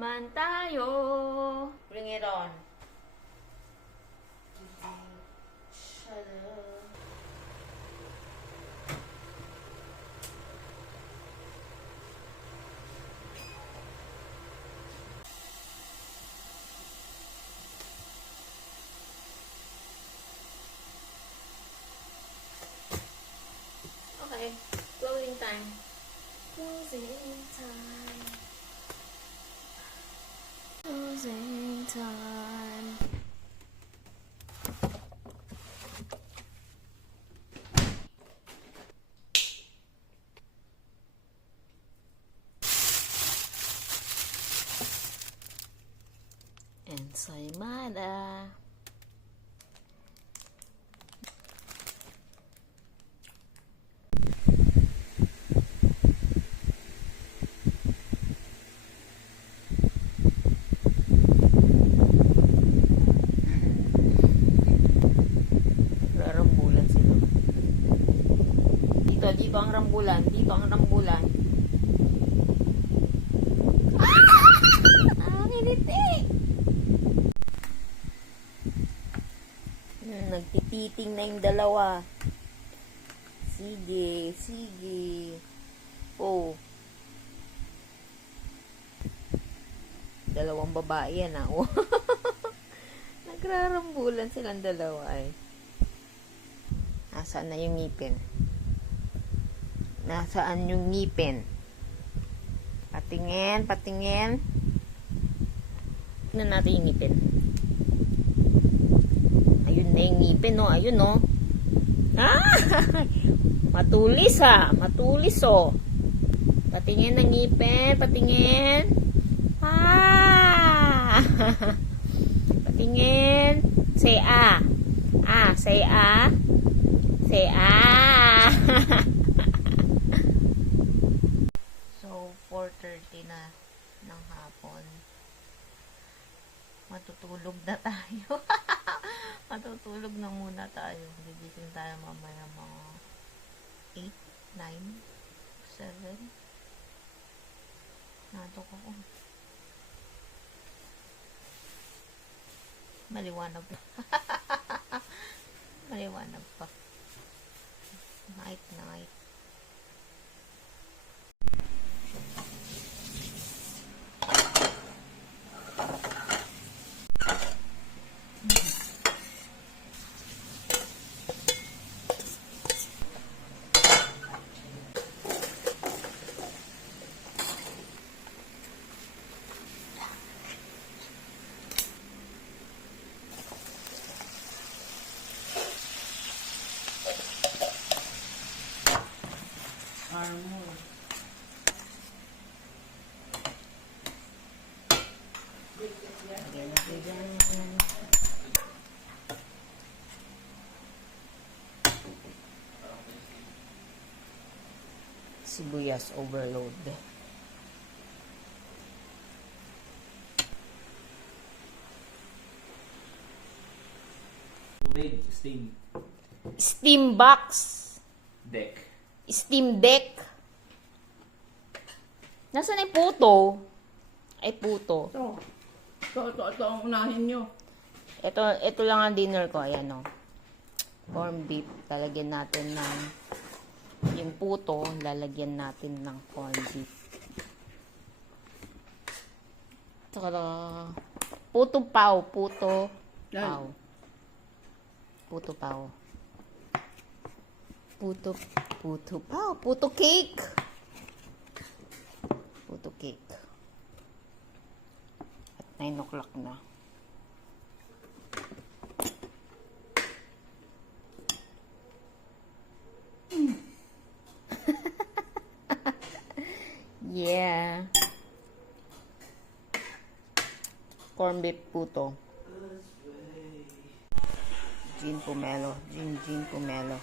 naman tayo. Bring it on. Okay, closing time. Closing time. Closing time. Ensaymada. Dito ang rambulan. Dito ang rambulan. Ah! Nakakiliti! Nagtititing na yung dalawa. Sige, sige. Oh. Dalawang babae yan, ah. Oh. Nagrarambulan silang dalawa, ay. Nasaan na yung ngipin? Nasaan yung ngipin? Patingin, patingin. Tignan natin yung ngipin. Ayun na yung ngipin, no? Ayun, no? Ah! Matulis, ha? Matulis, oh. Patingin ng ngipin, patingin. Ah! Patingin. Say, ah. Ah, say, ah. Say, ah. 4:30 na ng hapon. Matutulog na tayo. Matutulog na muna tayo. Gigising tayo mamaya mga 8, 9, 7. Natok ako. Maliwanag pa. Maliwanag pa. Night, night. Armor. Sibuyas overload. Steam. Steam box. Deck. Steam deck. Nasaan ay puto? Ay puto. Ito ang unahin nyo. Ito lang ang dinner ko. Ayan, o. Corn beef. Lalagyan natin ng yung puto. Lalagyan natin ng corn beef. Saka puto pao. Puto pao. Puto pao. Puto pao. Puto cake. Puto cake. At 9 o'clock na. Yeah. Corn beef puto. Gin pomelo. Gin pomelo.